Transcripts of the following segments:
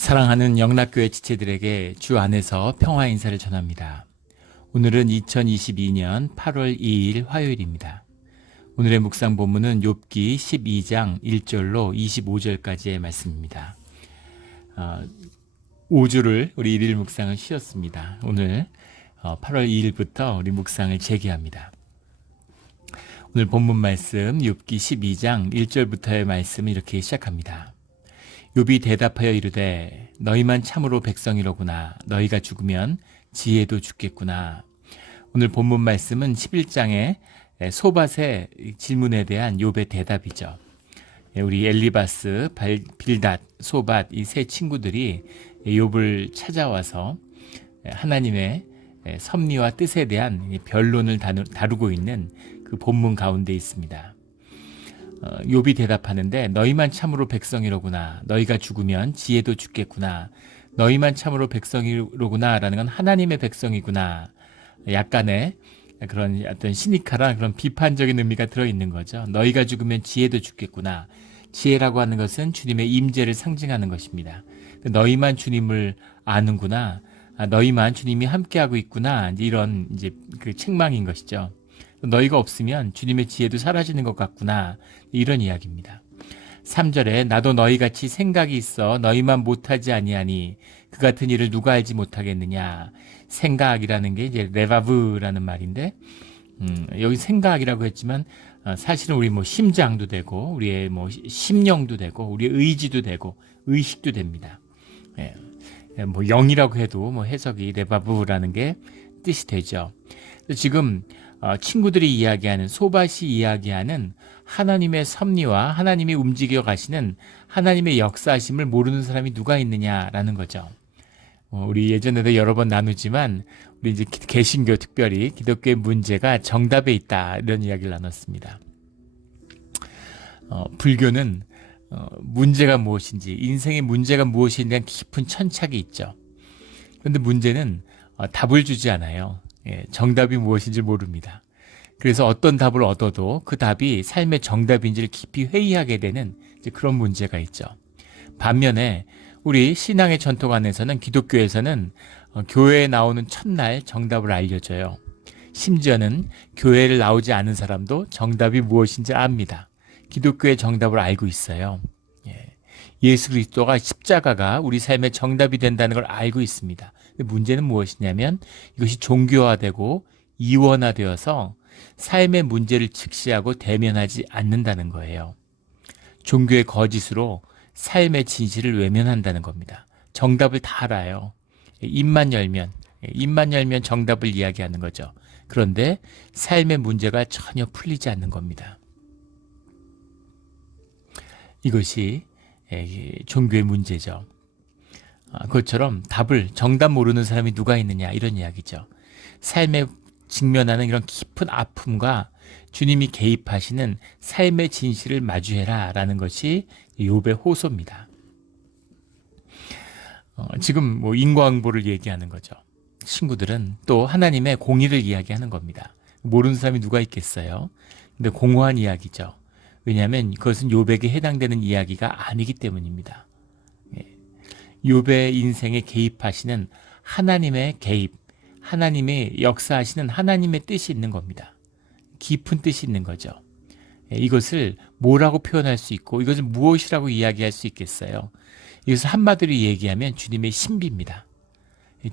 사랑하는 영락교회 지체들에게 주 안에서 평화 인사를 전합니다. 오늘은 2022년 8월 2일 화요일입니다. 오늘의 묵상 본문은 욥기 12장 1절로 25절까지의 말씀입니다. 5주를 우리 일일 묵상을 쉬었습니다. 오늘 8월 2일부터 우리 묵상을 재개합니다. 오늘 본문 말씀 욥기 12장 1절부터의 말씀은 이렇게 시작합니다. 욥이 대답하여 이르되 너희만 참으로 백성이로구나. 너희가 죽으면 지혜도 죽겠구나. 오늘 본문 말씀은 11장의 소밧의 질문에 대한 욥의 대답이죠. 우리 엘리바스, 빌닷, 소밧 이 세 친구들이 욥을 찾아와서 하나님의 섭리와 뜻에 대한 변론을 다루고 있는 그 본문 가운데 있습니다. 욥이 대답하는데 너희만 참으로 백성이로구나. 너희가 죽으면 지혜도 죽겠구나. 너희만 참으로 백성이로구나 라는 건 하나님의 백성이구나. 약간의 그런 어떤 시니컬한 그런 비판적인 의미가 들어있는 거죠. 너희가 죽으면 지혜도 죽겠구나. 지혜라고 하는 것은 주님의 임재를 상징하는 것입니다. 너희만 주님을 아는구나. 너희만 주님이 함께하고 있구나. 이런 이제 그 책망인 것이죠. 너희가 없으면 주님의 지혜도 사라지는 것 같구나. 이런 이야기입니다. 3절에 나도 너희같이 생각이 있어 너희만 못하지 아니하니 그 같은 일을 누가 알지 못하겠느냐. 생각이라는 게 이제 레바브라는 말인데 여기 생각이라고 했지만 사실은 우리 뭐 심장도 되고 우리의 뭐 심령도 되고 우리의 의지도 되고 의식도 됩니다. 뭐 영이라고 해도 뭐 해석이 레바브라는 게 뜻이 되죠. 지금 친구들이 이야기하는 소밧이 이야기하는 하나님의 섭리와 하나님이 움직여 가시는 하나님의 역사하심을 모르는 사람이 누가 있느냐라는 거죠. 우리 예전에도 여러 번 나누지만 우리 이제 개신교 특별히 기독교의 문제가 정답에 있다 이런 이야기를 나눴습니다. 불교는 문제가 무엇인지 인생의 문제가 무엇인지에 대한 깊은 천착이 있죠. 그런데 문제는 답을 주지 않아요. 정답이 무엇인지 모릅니다. 그래서 어떤 답을 얻어도 그 답이 삶의 정답인지를 깊이 회의하게 되는 그런 문제가 있죠. 반면에 우리 신앙의 전통 안에서는 기독교에서는 교회에 나오는 첫날 정답을 알려줘요. 심지어는 교회를 나오지 않은 사람도 정답이 무엇인지 압니다. 기독교의 정답을 알고 있어요. 예수 그리스도가 십자가가 우리 삶의 정답이 된다는 걸 알고 있습니다. 문제는 무엇이냐면 이것이 종교화되고 이원화되어서 삶의 문제를 직시하고 대면하지 않는다는 거예요. 종교의 거짓으로 삶의 진실을 외면한다는 겁니다. 정답을 다 알아요. 입만 열면 정답을 이야기하는 거죠. 그런데 삶의 문제가 전혀 풀리지 않는 겁니다. 이것이 종교의 문제죠. 그것처럼 정답 모르는 사람이 누가 있느냐 이런 이야기죠. 삶에 직면하는 이런 깊은 아픔과 주님이 개입하시는 삶의 진실을 마주해라 라는 것이 욥의 호소입니다. 지금 뭐 인과응보를 얘기하는 거죠. 친구들은 또 하나님의 공의를 이야기하는 겁니다. 모르는 사람이 누가 있겠어요? 근데 공허한 이야기죠. 왜냐하면 그것은 욥에게 해당되는 이야기가 아니기 때문입니다. 욥의 인생에 개입하시는 하나님의 개입, 하나님의 역사하시는 하나님의 뜻이 있는 겁니다. 깊은 뜻이 있는 거죠. 이것을 뭐라고 표현할 수 있고 이것을 무엇이라고 이야기할 수 있겠어요? 이것을 한마디로 얘기하면 주님의 신비입니다.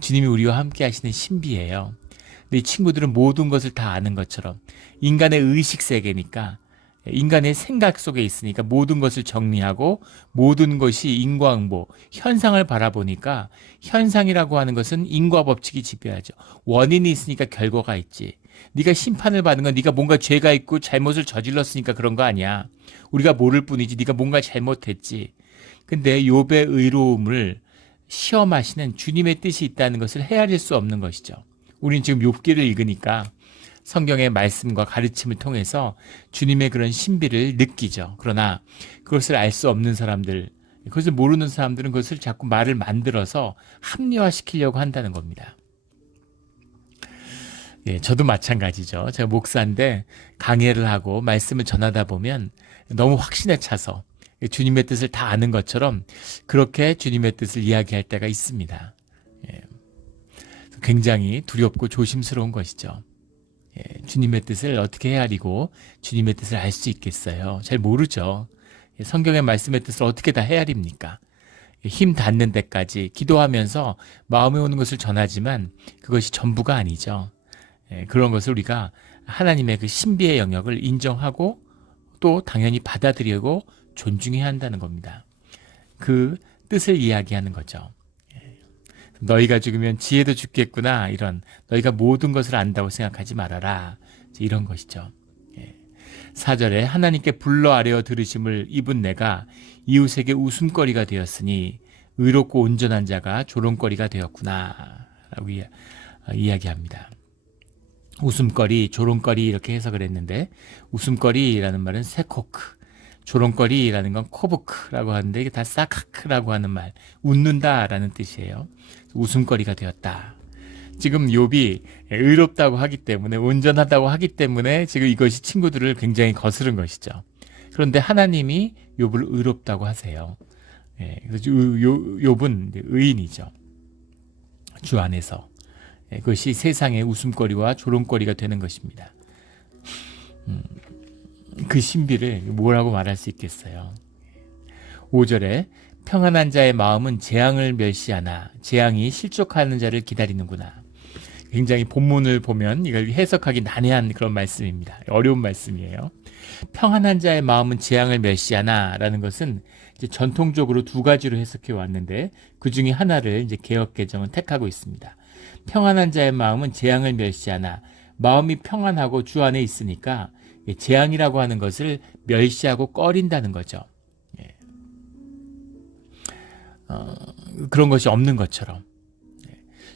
주님이 우리와 함께 하시는 신비예요. 근데 이 친구들은 모든 것을 다 아는 것처럼 인간의 의식 세계니까 인간의 생각 속에 있으니까 모든 것을 정리하고 모든 것이 인과응보, 현상을 바라보니까 현상이라고 하는 것은 인과 법칙이 지배하죠. 원인이 있으니까 결과가 있지. 네가 심판을 받는 건 네가 뭔가 죄가 있고 잘못을 저질렀으니까 그런 거 아니야. 우리가 모를 뿐이지 네가 뭔가 잘못했지. 근데 욥의 의로움을 시험하시는 주님의 뜻이 있다는 것을 헤아릴 수 없는 것이죠. 우린 지금 욥기를 읽으니까 성경의 말씀과 가르침을 통해서 주님의 그런 신비를 느끼죠. 그러나 그것을 알 수 없는 사람들, 그것을 모르는 사람들은 그것을 자꾸 말을 만들어서 합리화시키려고 한다는 겁니다. 저도 마찬가지죠. 제가 목사인데 강해를 하고 말씀을 전하다 보면 너무 확신에 차서 주님의 뜻을 다 아는 것처럼 그렇게 주님의 뜻을 이야기할 때가 있습니다. 예. 굉장히 두렵고 조심스러운 것이죠. 예. 주님의 뜻을 어떻게 헤아리고 주님의 뜻을 알 수 있겠어요? 잘 모르죠. 예. 성경의 말씀의 뜻을 어떻게 다 헤아립니까? 힘 닿는 데까지 기도하면서 마음에 오는 것을 전하지만 그것이 전부가 아니죠. 예. 그런 것을 우리가 하나님의 그 신비의 영역을 인정하고 또 당연히 받아들이고 존중해야 한다는 겁니다. 그 뜻을 이야기하는 거죠. 너희가 죽으면 지혜도 죽겠구나, 이런, 너희가 모든 것을 안다고 생각하지 말아라, 이런 것이죠. 4절에 하나님께 불러 아뢰어 들으심을 입은 내가 이웃에게 웃음거리가 되었으니 의롭고 온전한 자가 조롱거리가 되었구나 라고 이야기합니다. 웃음거리, 조롱거리 이렇게 해석을 했는데, 웃음거리라는 말은 세코크, 조롱거리라는 건 코브크라고 하는데 이게 다 사카크라고 하는 말, 웃는다라는 뜻이에요. 웃음거리가 되었다. 지금 욥이 의롭다고 하기 때문에, 온전하다고 하기 때문에 지금 이것이 친구들을 굉장히 거스른 것이죠. 그런데 하나님이 욥을 의롭다고 하세요. 그래서 욥은 의인이죠. 주 안에서. 그것이 세상의 웃음거리와 조롱거리가 되는 것입니다. 그 신비를 뭐라고 말할 수 있겠어요? 5절에 평안한 자의 마음은 재앙을 멸시하나 재앙이 실족하는 자를 기다리는구나. 굉장히 본문을 보면 이걸 해석하기 난해한 그런 말씀입니다. 어려운 말씀이에요. 평안한 자의 마음은 재앙을 멸시하나 라는 것은 이제 전통적으로 두 가지로 해석해 왔는데 그 중에 하나를 이제 개역개정은 택하고 있습니다. 평안한 자의 마음은 재앙을 멸시하나, 마음이 평안하고 주 안에 있으니까 재앙이라고 하는 것을 멸시하고 꺼린다는 거죠. 그런 것이 없는 것처럼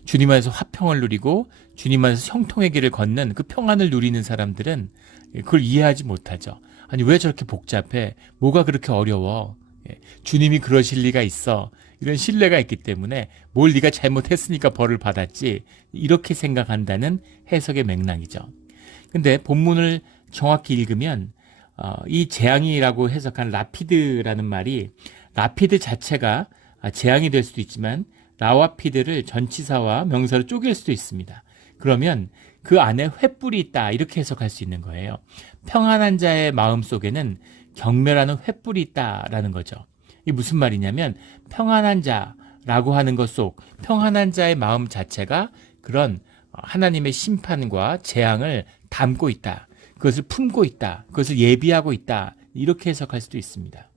주님 안에서 화평을 누리고 주님 안에서 형통의 길을 걷는 그 평안을 누리는 사람들은 그걸 이해하지 못하죠. 아니 왜 저렇게 복잡해? 뭐가 그렇게 어려워? 주님이 그러실 리가 있어. 이런 신뢰가 있기 때문에 뭘 네가 잘못했으니까 벌을 받았지, 이렇게 생각한다는 해석의 맥락이죠. 근데 본문을 정확히 읽으면 이 재앙이라고 해석한 라피드라는 말이, 라피드 자체가 재앙이 될 수도 있지만 라와 피드를 전치사와 명사로 쪼갤 수도 있습니다. 그러면 그 안에 횃불이 있다, 이렇게 해석할 수 있는 거예요. 평안한 자의 마음 속에는 경멸하는 횃불이 있다라는 거죠. 이게 무슨 말이냐면 평안한 자라고 하는 것 속 평안한 자의 마음 자체가 그런 하나님의 심판과 재앙을 담고 있다, 그것을 품고 있다, 그것을 예비하고 있다, 이렇게 해석할 수도 있습니다.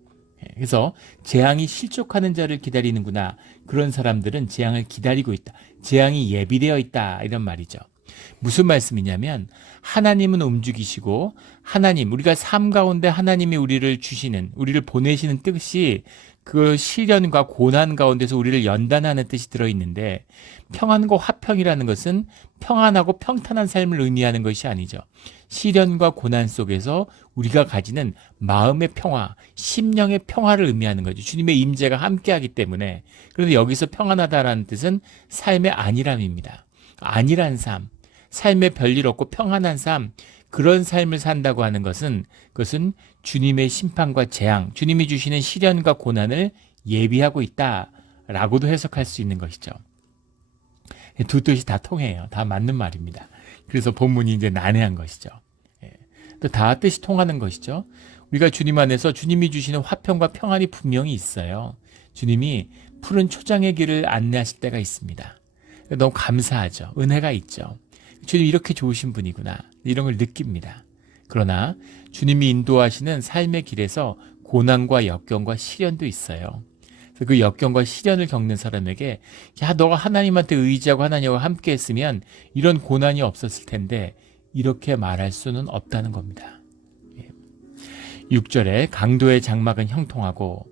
그래서 재앙이 실족하는 자를 기다리는구나, 그런 사람들은 재앙을 기다리고 있다, 재앙이 예비되어 있다, 이런 말이죠. 무슨 말씀이냐면 하나님은 움직이시고 하나님, 우리가 삶 가운데 하나님이 우리를 주시는, 우리를 보내시는 뜻이 그 시련과 고난 가운데서 우리를 연단하는 뜻이 들어있는데, 평안과 화평이라는 것은 평안하고 평탄한 삶을 의미하는 것이 아니죠. 시련과 고난 속에서 우리가 가지는 마음의 평화, 심령의 평화를 의미하는 거죠. 주님의 임재가 함께하기 때문에. 그런데 여기서 평안하다라는 뜻은 삶의 안일함입니다. 안일한 삶, 삶에 별일 없고 평안한 삶, 그런 삶을 산다고 하는 것은, 그것은 주님의 심판과 재앙, 주님이 주시는 시련과 고난을 예비하고 있다라고도 해석할 수 있는 것이죠. 두 뜻이 다 통해요. 다 맞는 말입니다. 그래서 본문이 이제 난해한 것이죠. 또 다 뜻이 통하는 것이죠. 우리가 주님 안에서 주님이 주시는 화평과 평안이 분명히 있어요. 주님이 푸른 초장의 길을 안내하실 때가 있습니다. 너무 감사하죠. 은혜가 있죠. 주님 이렇게 좋으신 분이구나, 이런 걸 느낍니다. 그러나 주님이 인도하시는 삶의 길에서 고난과 역경과 시련도 있어요. 그래서 그 역경과 시련을 겪는 사람에게, 야, 너가 하나님한테 의지하고 하나님과 함께 했으면 이런 고난이 없었을 텐데, 이렇게 말할 수는 없다는 겁니다. 6절에 강도의 장막은 형통하고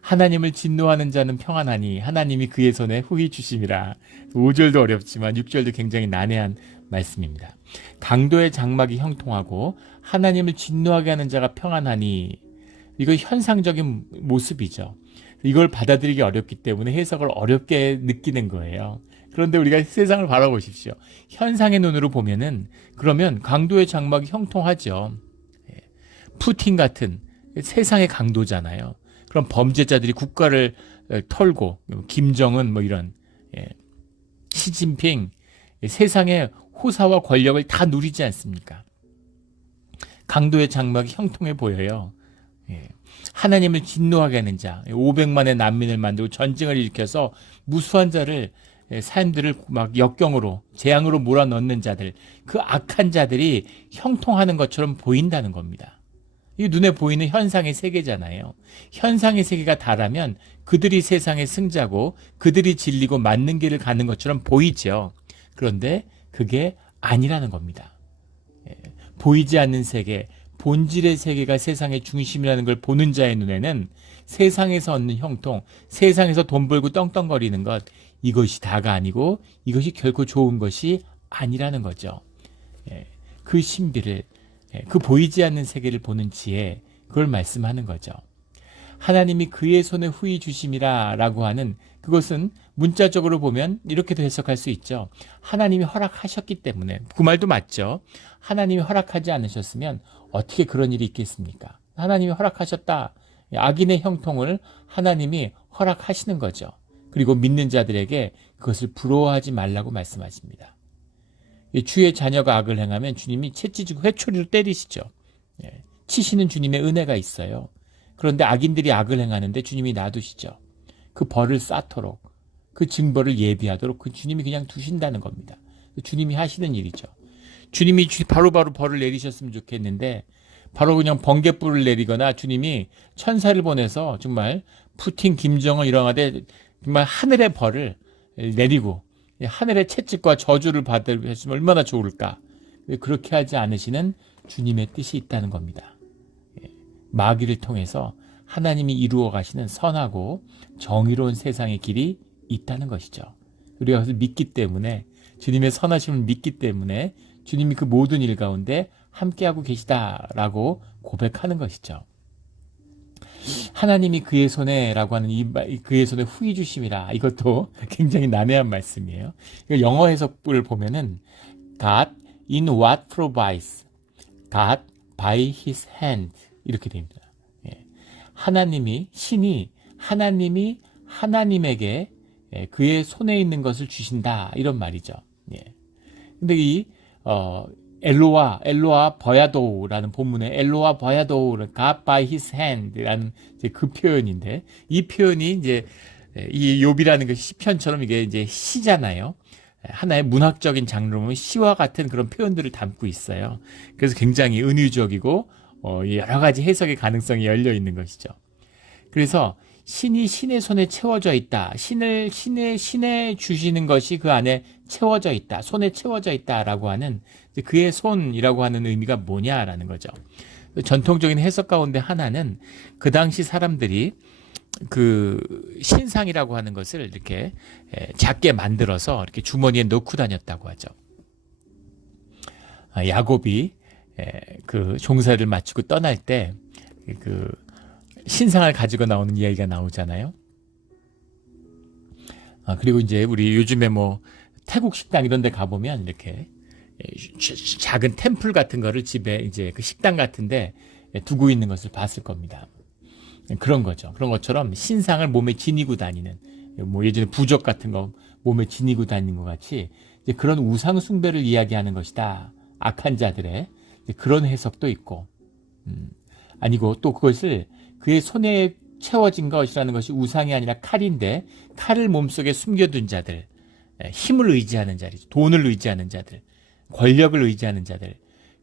하나님을 진노하는 자는 평안하니 하나님이 그의 손에 후히 주심이라. 5절도 어렵지만 6절도 굉장히 난해한 말씀입니다. 강도의 장막이 형통하고 하나님을 진노하게 하는 자가 평안하니, 이거 현상적인 모습이죠. 이걸 받아들이기 어렵기 때문에 해석을 어렵게 느끼는 거예요. 그런데 우리가 세상을 바라보십시오. 현상의 눈으로 보면은, 그러면 강도의 장막이 형통하죠. 푸틴 같은 세상의 강도잖아요. 그런 범죄자들이 국가를 털고 김정은 뭐 이런 시진핑 세상의 호사와 권력을 다 누리지 않습니까? 강도의 장막이 형통해 보여요. 하나님을 진노하게 하는 자, 500만의 난민을 만들고 전쟁을 일으켜서 무수한 자를 사람들을 막 역경으로 재앙으로 몰아넣는 자들, 그 악한 자들이 형통하는 것처럼 보인다는 겁니다. 이 눈에 보이는 현상의 세계잖아요. 현상의 세계가 다라면 그들이 세상의 승자고 그들이 진리고 맞는 길을 가는 것처럼 보이죠. 그런데 그게 아니라는 겁니다. 보이지 않는 세계, 본질의 세계가 세상의 중심이라는 걸 보는 자의 눈에는 세상에서 얻는 형통, 세상에서 돈 벌고 떵떵거리는 것, 이것이 다가 아니고 이것이 결코 좋은 것이 아니라는 거죠. 그 신비를, 그 보이지 않는 세계를 보는 지혜, 그걸 말씀하는 거죠. 하나님이 그의 손에 후히 주심이라 라고 하는 그것은 문자적으로 보면 이렇게도 해석할 수 있죠. 하나님이 허락하셨기 때문에. 그 말도 맞죠. 하나님이 허락하지 않으셨으면 어떻게 그런 일이 있겠습니까? 하나님이 허락하셨다. 악인의 형통을 하나님이 허락하시는 거죠. 그리고 믿는 자들에게 그것을 부러워하지 말라고 말씀하십니다. 주의 자녀가 악을 행하면 주님이 채찍으로 회초리로 때리시죠. 치시는 주님의 은혜가 있어요. 그런데 악인들이 악을 행하는데 주님이 놔두시죠. 그 벌을 쌓도록, 그 징벌을 예비하도록 그 주님이 그냥 두신다는 겁니다. 주님이 하시는 일이죠. 주님이 바로바로 벌을 내리셨으면 좋겠는데 바로 그냥 번갯불을 내리거나 주님이 천사를 보내서 정말 푸틴, 김정은 이러하되 정말 하늘의 벌을 내리고 하늘의 채찍과 저주를 받으면 얼마나 좋을까. 그렇게 하지 않으시는 주님의 뜻이 있다는 겁니다. 마귀를 통해서 하나님이 이루어 가시는 선하고 정의로운 세상의 길이 있다는 것이죠. 우리가 그것을 믿기 때문에, 주님의 선하심을 믿기 때문에 주님이 그 모든 일 가운데 함께하고 계시다라고 고백하는 것이죠. 하나님이 그의 손에라고 하는 그의 손에 후히 주심이라, 이것도 굉장히 난해한 말씀이에요. 영어 해석을 보면은 God in what provides, God by his hand 이렇게 됩니다. 하나님이 하나님에게 그의 손에 있는 것을 주신다, 이런 말이죠. 근데 이 엘로와 버야도라는 본문에 엘로와 버야도는 God by his hand라는 그 표현인데, 이 표현이 이제 이 욥이라는 것이 시편처럼 이게 이제 시잖아요. 하나의 문학적인 장르로 보면 시와 같은 그런 표현들을 담고 있어요. 그래서 굉장히 은유적이고 여러 가지 해석의 가능성이 열려 있는 것이죠. 그래서 신이 신의 손에 채워져 있다. 신에 주시는 것이 그 안에 채워져 있다. 손에 채워져 있다라고 하는 그의 손이라고 하는 의미가 뭐냐라는 거죠. 전통적인 해석 가운데 하나는 그 당시 사람들이 그 신상이라고 하는 것을 이렇게 작게 만들어서 이렇게 주머니에 넣고 다녔다고 하죠. 야곱이 그 종사를 마치고 떠날 때 그 신상을 가지고 나오는 이야기가 나오잖아요. 그리고 이제 우리 요즘에 뭐 태국 식당 이런 데 가보면 이렇게 작은 템플 같은 거를 집에 이제 그 식당 같은데 두고 있는 것을 봤을 겁니다. 그런 거죠. 그런 것처럼 신상을 몸에 지니고 다니는, 뭐 예전에 부적 같은 거 몸에 지니고 다니는 것 같이 이제 그런 우상 숭배를 이야기하는 것이다. 악한 자들의 그런 해석도 있고, 아니고 또 그것을 그의 손에 채워진 것이라는 것이 우상이 아니라 칼인데 칼을 몸속에 숨겨둔 자들, 힘을 의지하는 자리죠. 돈을 의지하는 자들, 권력을 의지하는 자들,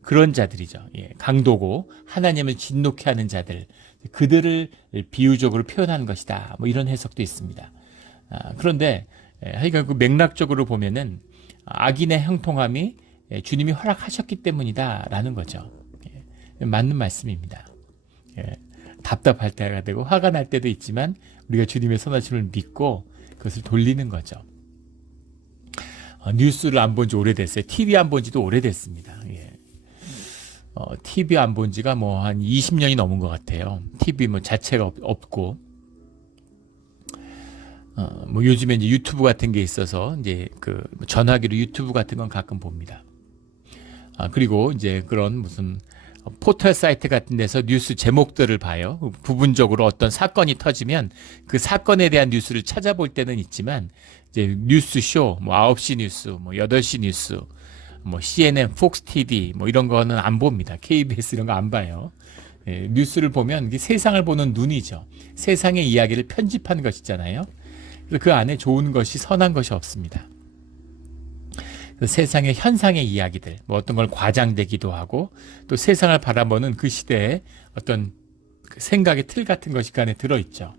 그런 자들이죠. 강도고 하나님을 진노케 하는 자들, 그들을 비유적으로 표현하는 것이다. 뭐 이런 해석도 있습니다. 그런데 하여간 그 맥락적으로 보면은 악인의 형통함이 주님이 허락하셨기 때문이다라는 거죠. 맞는 말씀입니다. 답답할 때가 되고 화가 날 때도 있지만 우리가 주님의 선하심을 믿고 그것을 돌리는 거죠. 뉴스를 안 본 지 오래됐어요. TV 안 본 지도 오래됐습니다. TV 안 본 지가 뭐 한 20년이 넘은 것 같아요. TV 뭐 자체가 없고, 뭐 요즘에 이제 유튜브 같은 게 있어서 이제 그 전화기로 유튜브 같은 건 가끔 봅니다. 그리고 이제 그런 무슨 포털 사이트 같은 데서 뉴스 제목들을 봐요. 부분적으로 어떤 사건이 터지면 그 사건에 대한 뉴스를 찾아볼 때는 있지만 이제 뉴스쇼, 뭐 9시 뉴스, 뭐 8시 뉴스, 뭐 CNN, 폭스 TV 뭐 이런 거는 안 봅니다. KBS 이런 거 안 봐요. 예, 뉴스를 보면 이게 세상을 보는 눈이죠. 세상의 이야기를 편집한 것이잖아요. 그래서 그 안에 좋은 것이 선한 것이 없습니다. 세상의 현상의 이야기들, 뭐 어떤 걸 과장되기도 하고 또 세상을 바라보는 그 시대의 어떤 생각의 틀 같은 것이 그 안에 들어있죠.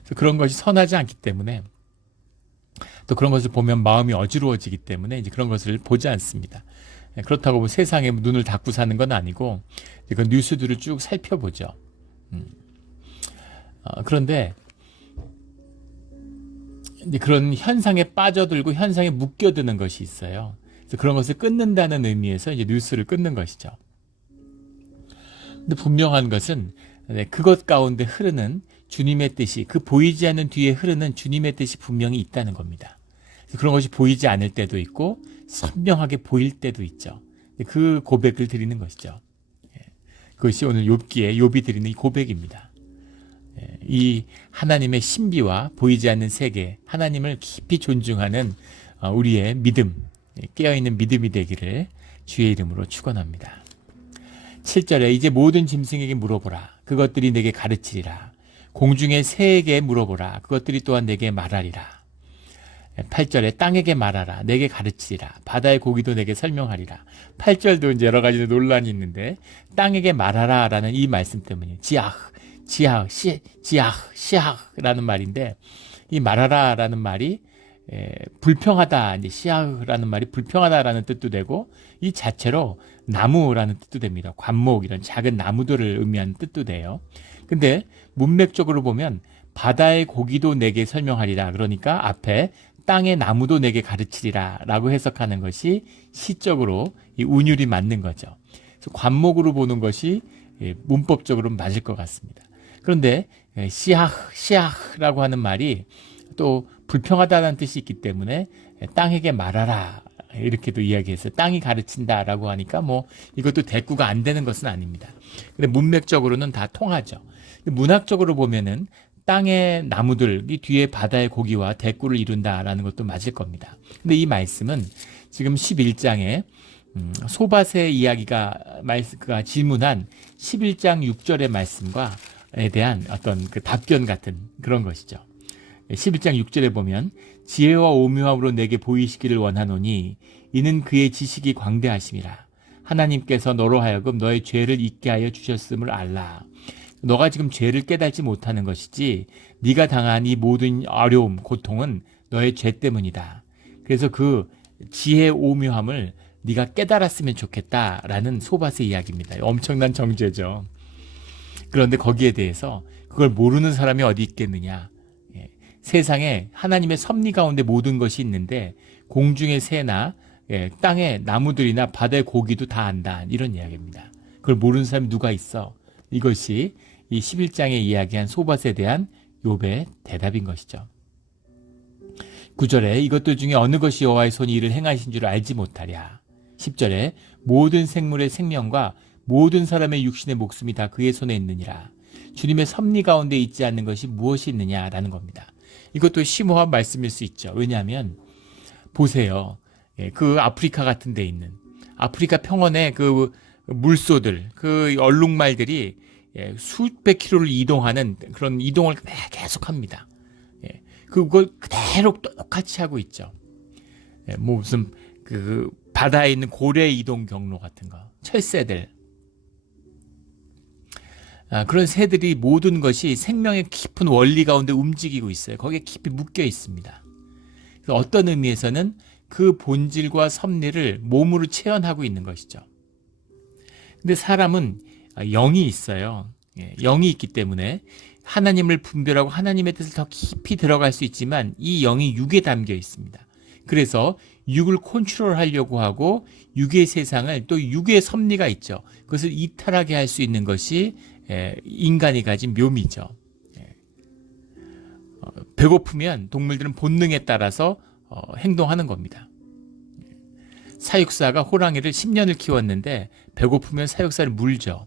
그래서 그런 것이 선하지 않기 때문에 또 그런 것을 보면 마음이 어지러워지기 때문에 이제 그런 것을 보지 않습니다. 그렇다고 뭐 세상에 눈을 닫고 사는 건 아니고 그 뉴스들을 쭉 살펴보죠. 그런데 이제 그런 현상에 빠져들고 현상에 묶여드는 것이 있어요. 그래서 그런 것을 끊는다는 의미에서 이제 뉴스를 끊는 것이죠. 근데 분명한 것은 그것 가운데 흐르는 주님의 뜻이, 그 보이지 않는 뒤에 흐르는 주님의 뜻이 분명히 있다는 겁니다. 그런 것이 보이지 않을 때도 있고 선명하게 보일 때도 있죠. 그 고백을 드리는 것이죠. 그것이 오늘 욥이 드리는 이 고백입니다. 이 하나님의 신비와 보이지 않는 세계, 하나님을 깊이 존중하는 우리의 믿음, 깨어있는 믿음이 되기를 주의 이름으로 축원합니다. 7절에 이제 모든 짐승에게 물어보라. 그것들이 내게 가르치리라. 공중의 새에게 물어보라. 그것들이 또한 내게 말하리라. 8절에 땅에게 말하라. 내게 가르치리라. 바다의 고기도 내게 설명하리라. 8절도 이제 여러 가지 논란이 있는데 땅에게 말하라 라는 이 말씀 때문에 시아흐라는 말인데 이 말하라라는 말이 불평하다, 이제 시아흐라는 말이 불평하다라는 뜻도 되고 이 자체로 나무라는 뜻도 됩니다. 관목 이런 작은 나무들을 의미하는 뜻도 돼요. 근데 문맥적으로 보면 바다의 고기도 내게 설명하리라, 그러니까 앞에 땅의 나무도 내게 가르치리라 라고 해석하는 것이 시적으로 이 운율이 맞는 거죠. 그래서 관목으로 보는 것이 문법적으로 맞을 것 같습니다. 그런데 시아흐라고 하는 말이 또 불평하다는 뜻이 있기 때문에 땅에게 말하라 이렇게도 이야기해서 땅이 가르친다라고 하니까 뭐 이것도 대꾸가 안 되는 것은 아닙니다. 근데 문맥적으로는 다 통하죠. 문학적으로 보면은 땅의 나무들이 뒤에 바다의 고기와 대꾸를 이룬다라는 것도 맞을 겁니다. 근데 이 말씀은 지금 11장에 소밧의 이야기가 그가 질문한 11장 6절의 말씀과에 대한 어떤 그 답변 같은 그런 것이죠. 11장 6절에 보면 지혜와 오묘함으로 내게 보이시기를 원하노니 이는 그의 지식이 광대하심이라. 하나님께서 너로 하여금 너의 죄를 잊게 하여 주셨음을 알라. 너가 지금 죄를 깨닫지 못하는 것이지 네가 당한 이 모든 어려움, 고통은 너의 죄 때문이다. 그래서 그 지혜 오묘함을 네가 깨달았으면 좋겠다라는 소밧의 이야기입니다. 엄청난 정죄죠. 그런데 거기에 대해서 그걸 모르는 사람이 어디 있겠느냐. 세상에 하나님의 섭리 가운데 모든 것이 있는데 공중의 새나 땅의 나무들이나 바다의 고기도 다 안다. 이런 이야기입니다. 그걸 모르는 사람이 누가 있어. 이것이 이 11장에 이야기한 소밧에 대한 욥의 대답인 것이죠. 9절에 이것들 중에 어느 것이 여호와의 손이 이를 행하신 줄 알지 못하랴. 10절에 모든 생물의 생명과 모든 사람의 육신의 목숨이 다 그의 손에 있느니라. 주님의 섭리 가운데 있지 않는 것이 무엇이 있느냐라는 겁니다. 이것도 심오한 말씀일 수 있죠. 왜냐하면 보세요. 그 아프리카 같은 데 있는 아프리카 평원의 그 물소들, 그 얼룩말들이 수백 킬로를 이동하는 그런 이동을 계속합니다. 그걸 그대로 똑같이 하고 있죠. 뭐 무슨 그 바다에 있는 고래 이동 경로 같은 거, 철새들. 그런 새들이 모든 것이 생명의 깊은 원리 가운데 움직이고 있어요. 거기에 깊이 묶여 있습니다. 그래서 어떤 의미에서는 그 본질과 섭리를 몸으로 체현하고 있는 것이죠. 근데 사람은 영이 있어요. 영이 있기 때문에 하나님을 분별하고 하나님의 뜻을 더 깊이 들어갈 수 있지만 이 영이 육에 담겨 있습니다. 그래서 육을 컨트롤하려고 하고 육의 세상을 또 육의 섭리가 있죠. 그것을 이탈하게 할 수 있는 것이 인간이 가진 묘미죠. 배고프면 동물들은 본능에 따라서 행동하는 겁니다. 사육사가 호랑이를 10년을 키웠는데 배고프면 사육사를 물죠.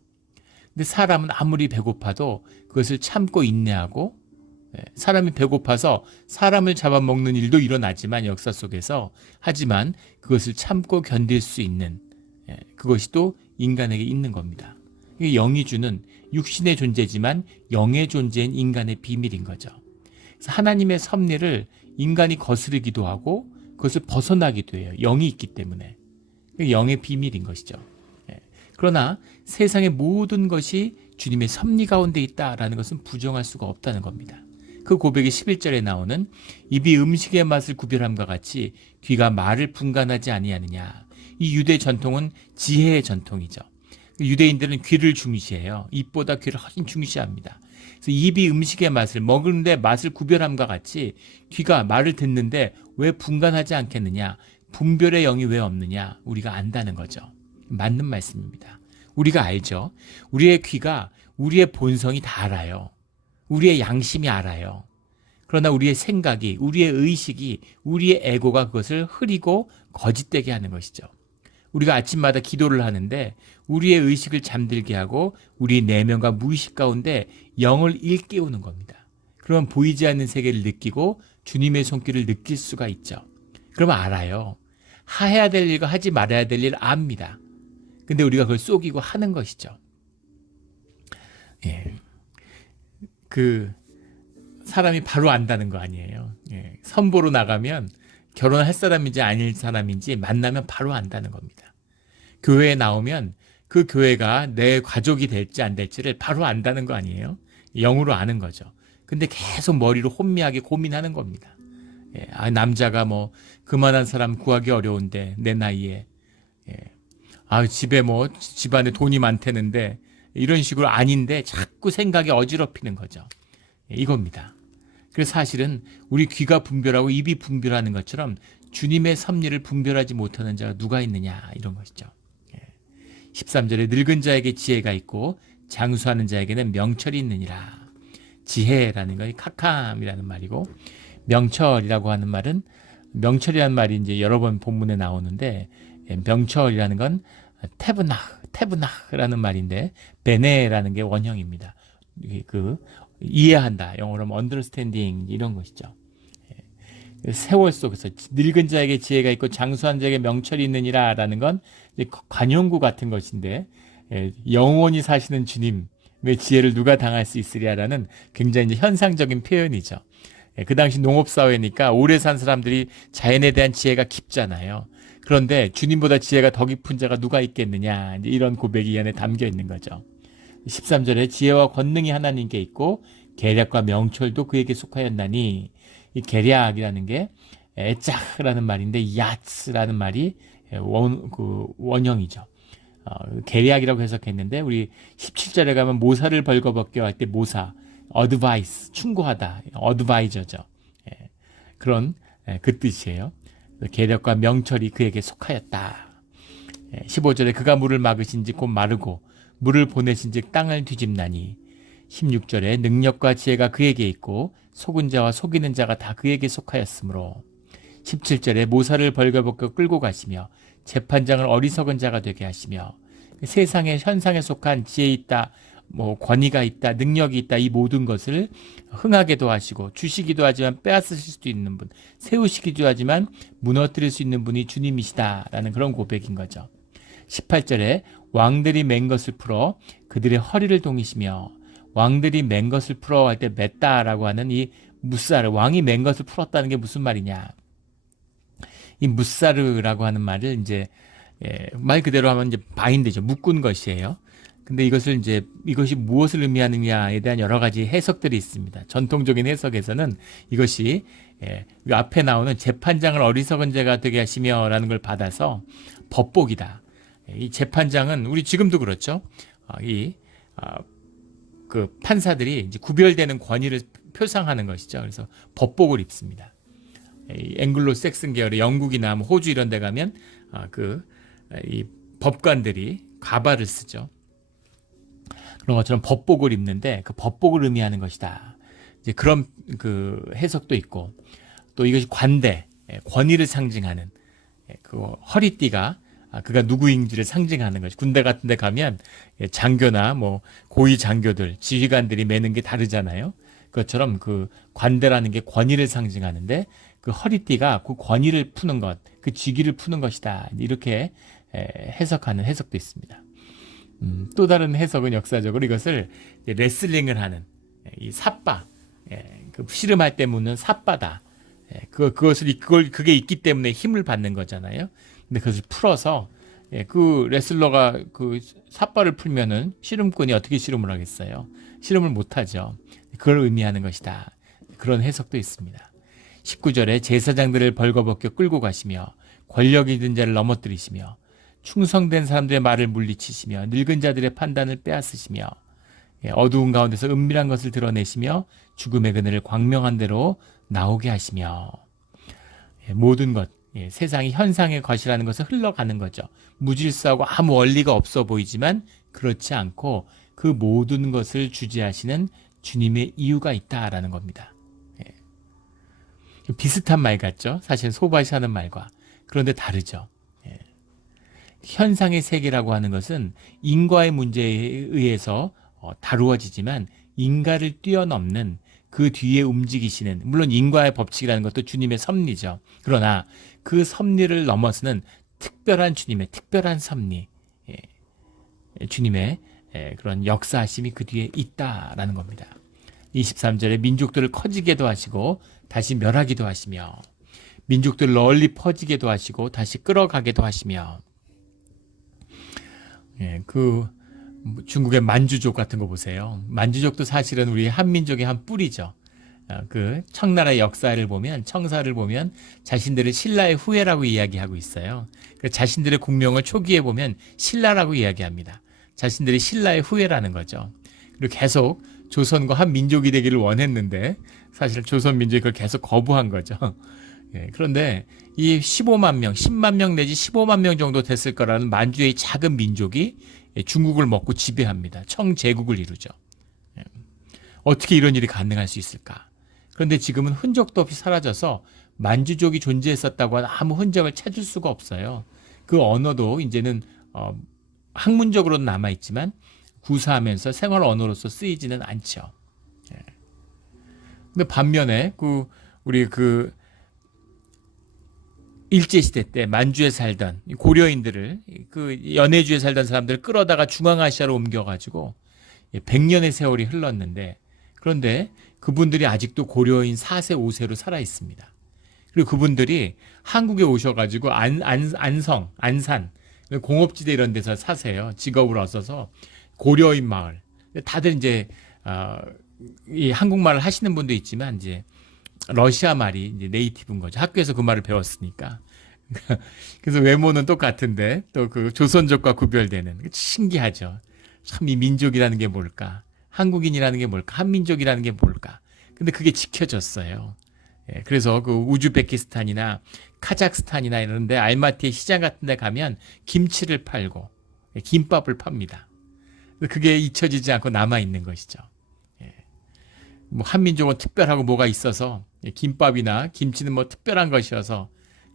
근데 사람은 아무리 배고파도 그것을 참고 인내하고, 사람이 배고파서 사람을 잡아먹는 일도 일어나지만 역사 속에서, 하지만 그것을 참고 견딜 수 있는, 그것이 또 인간에게 있는 겁니다. 이게 영이 주는 육신의 존재지만 영의 존재인 인간의 비밀인 거죠. 그래서 하나님의 섭리를 인간이 거스르기도 하고 그것을 벗어나기도 해요. 영이 있기 때문에. 영의 비밀인 것이죠. 그러나 세상의 모든 것이 주님의 섭리 가운데 있다라는 것은 부정할 수가 없다는 겁니다. 그 고백이 11절에 나오는 입이 음식의 맛을 구별함과 같이 귀가 말을 분간하지 아니하느냐. 이 유대 전통은 지혜의 전통이죠. 유대인들은 귀를 중시해요. 입보다 귀를 훨씬 중시합니다. 그래서 입이 음식의 맛을 먹는데 맛을 구별함과 같이 귀가 말을 듣는데 왜 분간하지 않겠느냐. 분별의 영이 왜 없느냐. 우리가 안다는 거죠. 맞는 말씀입니다. 우리가 알죠. 우리의 귀가 우리의 본성이 다 알아요. 우리의 양심이 알아요. 그러나 우리의 생각이, 우리의 의식이, 우리의 에고가 그것을 흐리고 거짓되게 하는 것이죠. 우리가 아침마다 기도를 하는데 우리의 의식을 잠들게 하고 우리 내면과 무의식 가운데 영을 일깨우는 겁니다. 그러면 보이지 않는 세계를 느끼고 주님의 손길을 느낄 수가 있죠. 그러면 알아요. 해야 될 일과 하지 말아야 될 일 압니다. 근데 우리가 그걸 속이고 하는 것이죠. 그 사람이 바로 안다는 거 아니에요. 선보러 나가면 결혼할 사람인지 아닐 사람인지 만나면 바로 안다는 겁니다. 교회에 나오면 그 교회가 내 가족이 될지 안 될지를 바로 안다는 거 아니에요. 영으로 아는 거죠. 근데 계속 머리로 혼미하게 고민하는 겁니다. 남자가 뭐 그만한 사람 구하기 어려운데 내 나이에, 집에 뭐 집안에 돈이 많다는데 이런 식으로 아닌데 자꾸 생각이 어지럽히는 거죠. 이겁니다. 그래서 사실은 우리 귀가 분별하고 입이 분별하는 것처럼 주님의 섭리를 분별하지 못하는 자가 누가 있느냐, 이런 것이죠. 13절에 늙은 자에게 지혜가 있고 장수하는 자에게는 명철이 있느니라. 지혜라는 건 카캄이라는 말이고, 명철이라고 하는 말은, 명철이라는 말이 이제 여러 번 본문에 나오는데, 명철이라는 건 테브나라는 말인데 베네라는 게 원형입니다. 이해한다, 영어로 하면 understanding, 이런 것이죠. 세월 속에서 늙은 자에게 지혜가 있고 장수한 자에게 명철이 있느니라 라는 건 관용구 같은 것인데, 영원히 사시는 주님의 지혜를 누가 당할 수 있으랴라는 굉장히 현상적인 표현이죠. 그 당시 농업사회니까 오래 산 사람들이 자연에 대한 지혜가 깊잖아요. 그런데 주님보다 지혜가 더 깊은 자가 누가 있겠느냐, 이런 고백이 이 안에 담겨 있는 거죠. 13절에 지혜와 권능이 하나님께 있고 계략과 명철도 그에게 속하였나니, 이 계략이라는 게 에짜라는 말인데 야츠라는 말이 원형이죠. 계략이라고 해석했는데 우리 17절에 가면 모사를 벌거벗겨 할 때 모사, 어드바이스, 충고하다, 어드바이저죠. 그런 그 뜻이에요. 계략과 명철이 그에게 속하였다. 15절에 그가 물을 막으신지 곧 마르고 물을 보내신즉 땅을 뒤집나니, 16절에 능력과 지혜가 그에게 있고 속은 자와 속이는 자가 다 그에게 속하였으므로, 17절에 모사를 벌거벗겨 끌고 가시며 재판장을 어리석은 자가 되게 하시며, 세상의 현상에 속한 지혜 있다, 뭐 권위가 있다, 능력이 있다, 이 모든 것을 흥하게도 하시고 주시기도 하지만 빼앗으실 수도 있는 분, 세우시기도 하지만 무너뜨릴 수 있는 분이 주님이시다라는 그런 고백인 거죠. 18절에 왕들이 맨 것을 풀어 그들의 허리를 동이시며, 왕들이 맨 것을 풀어 할 때 맸다라고 하는 이 무사르, 왕이 맨 것을 풀었다는 게 무슨 말이냐. 이 무사르라고 하는 말을 이제 말 그대로 하면 이제 바인드죠. 묶은 것이에요. 근데 이것이 무엇을 의미하느냐에 대한 여러 가지 해석들이 있습니다. 전통적인 해석에서는 이것이 앞에 나오는 재판장을 어리석은 자가 되게 하시며라는 걸 받아서 법복이다. 이 재판장은 우리 지금도 그렇죠. 그 판사들이 이제 구별되는 권위를 표상하는 것이죠. 그래서 법복을 입습니다. 앵글로 섹슨 계열의 영국이나 호주 이런 데 가면 이 법관들이 가발을 쓰죠. 그런 것처럼 법복을 입는데 그 법복을 의미하는 것이다. 이제 그런 그 해석도 있고, 또 이것이 관대, 권위를 상징하는, 그 허리띠가 그가 누구인지를 상징하는 거죠. 군대 같은 데 가면 장교나 뭐 고위 장교들, 지휘관들이 매는 게 다르잖아요. 그것처럼 그 관대라는 게 권위를 상징하는데 그 허리띠가 그 권위를 푸는 것, 그 직위를 푸는 것이다. 이렇게 해석하는 해석도 있습니다. 또 다른 해석은 역사적으로 이것을 레슬링을 하는 이 삿바, 그 씨름할 때 묻는 삿바다. 그게 있기 때문에 힘을 받는 거잖아요. 근데 그것을 풀어서 그 레슬러가 그 삿바를 풀면은 씨름꾼이 어떻게 씨름을 하겠어요? 씨름을 못 하죠. 그걸 의미하는 것이다. 그런 해석도 있습니다. 19절에 제사장들을 벌거벗겨 끌고 가시며 권력 있는 자를 넘어뜨리시며 충성된 사람들의 말을 물리치시며 늙은 자들의 판단을 빼앗으시며 어두운 가운데서 은밀한 것을 드러내시며 죽음의 그늘을 광명한 대로 나오게 하시며 모든 것, 세상이 현상의 것이라는 것을 흘러가는 거죠. 무질서하고 아무 원리가 없어 보이지만 그렇지 않고 그 모든 것을 주재하시는 주님의 이유가 있다라는 겁니다. 비슷한 말 같죠? 사실 소바시 하는 말과. 그런데 다르죠. 현상의 세계라고 하는 것은 인과의 문제에 의해서 다루어지지만 인과를 뛰어넘는 그 뒤에 움직이시는, 물론 인과의 법칙이라는 것도 주님의 섭리죠. 그러나 그 섭리를 넘어서는 특별한 주님의 특별한 섭리, 주님의 그런 역사하심이 그 뒤에 있다라는 겁니다. 23절에 민족들을 커지게도 하시고 다시 멸하기도 하시며 민족들 널리 퍼지게도 하시고 다시 끌어가게도 하시며 그 중국의 만주족 같은 거 보세요. 만주족도 사실은 우리 한민족의 한 뿌리죠. 그 청나라의 역사를 보면, 청사를 보면 자신들을 신라의 후예라고 이야기하고 있어요. 자신들의 국명을 초기에 보면 신라라고 이야기합니다. 자신들이 신라의 후예라는 거죠. 그리고 계속 조선과 한 민족이 되기를 원했는데 사실 조선 민족이 그걸 계속 거부한 거죠. 그런데 이 15만 명, 10만 명 내지 15만 명 정도 됐을 거라는 만주의 작은 민족이 중국을 먹고 지배합니다. 청제국을 이루죠. 어떻게 이런 일이 가능할 수 있을까? 그런데 지금은 흔적도 없이 사라져서 만주족이 존재했었다고 하는 아무 흔적을 찾을 수가 없어요. 그 언어도 이제는 학문적으로는 남아있지만 구사하면서 생활 언어로서 쓰이지는 않죠. 근데 반면에 우리 일제시대 때 만주에 살던 고려인들을, 그 연해주에 살던 사람들을 끌어다가 중앙아시아로 옮겨가지고 100년의 세월이 흘렀는데, 그런데 그분들이 아직도 고려인 4세, 5세로 살아 있습니다. 그리고 그분들이 한국에 오셔가지고 안성, 안산, 공업지대 이런 데서 사세요. 직업을 얻어서 고려인 마을. 다들 이제 이 한국말을 하시는 분도 있지만 이제 러시아 말이 이제 네이티브인 거죠. 학교에서 그 말을 배웠으니까. 그래서 외모는 똑같은데 또 그 조선족과 구별되는, 신기하죠. 참 이 민족이라는 게 뭘까? 한국인이라는 게 뭘까? 한민족이라는 게 뭘까? 근데 그게 지켜졌어요. 그래서 그 우즈베키스탄이나 카자흐스탄이나 이런 데 알마티의 시장 같은 데 가면 김치를 팔고 김밥을 팝니다. 그게 잊혀지지 않고 남아있는 것이죠. 뭐 한민족은 특별하고 뭐가 있어서 김밥이나 김치는 뭐 특별한 것이어서,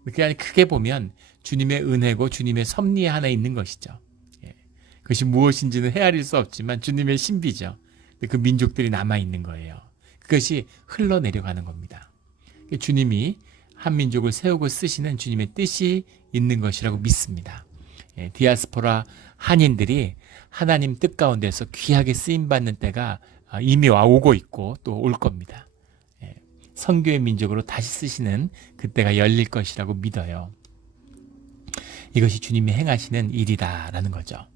그게 크게 보면 주님의 은혜고 주님의 섭리에 하나 있는 것이죠. 그것이 무엇인지는 헤아릴 수 없지만 주님의 신비죠. 그 민족들이 남아있는 거예요. 그것이 흘러내려가는 겁니다. 주님이 한민족을 세우고 쓰시는 주님의 뜻이 있는 것이라고 믿습니다. 디아스포라 한인들이 하나님 뜻 가운데서 귀하게 쓰임받는 때가 이미 오고 있고 또 올 겁니다. 선교의 민족으로 다시 쓰시는 그때가 열릴 것이라고 믿어요. 이것이 주님이 행하시는 일이다라는 거죠.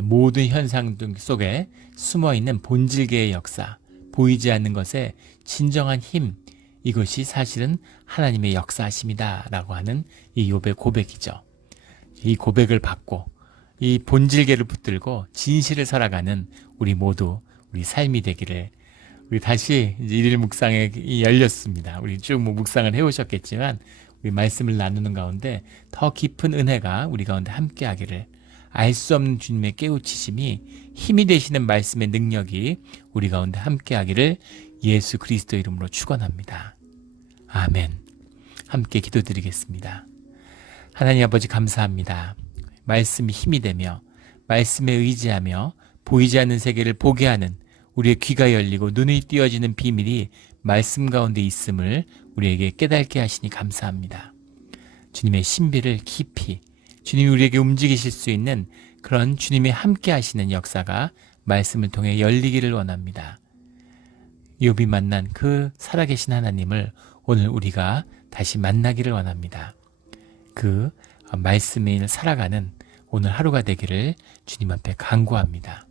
모든 현상 속에 숨어있는 본질계의 역사, 보이지 않는 것의 진정한 힘, 이것이 사실은 하나님의 역사하심이다라고 하는 이 욥의 고백이죠. 이 고백을 받고 이 본질계를 붙들고 진실을 살아가는 우리 모두 우리 삶이 되기를, 우리 다시 이제 일일 묵상에 열렸습니다. 우리 쭉 묵상을 해오셨겠지만 우리 말씀을 나누는 가운데 더 깊은 은혜가 우리 가운데 함께하기를, 알 수 없는 주님의 깨우치심이 힘이 되시는 말씀의 능력이 우리 가운데 함께하기를 예수 그리스도 이름으로 축원합니다. 아멘. 함께 기도드리겠습니다. 하나님 아버지 감사합니다. 말씀이 힘이 되며 말씀에 의지하며 보이지 않는 세계를 보게 하는 우리의 귀가 열리고 눈이 띄어지는 비밀이 말씀 가운데 있음을 우리에게 깨닫게 하시니 감사합니다. 주님의 신비를 깊이 주님이 우리에게 움직이실 수 있는 그런 주님의 함께 하시는 역사가 말씀을 통해 열리기를 원합니다. 욥이 만난 그 살아계신 하나님을 오늘 우리가 다시 만나기를 원합니다. 그 말씀을 살아가는 오늘 하루가 되기를 주님 앞에 간구합니다.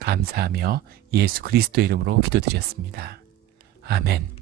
감사하며 예수 그리스도 이름으로 기도드렸습니다. 아멘.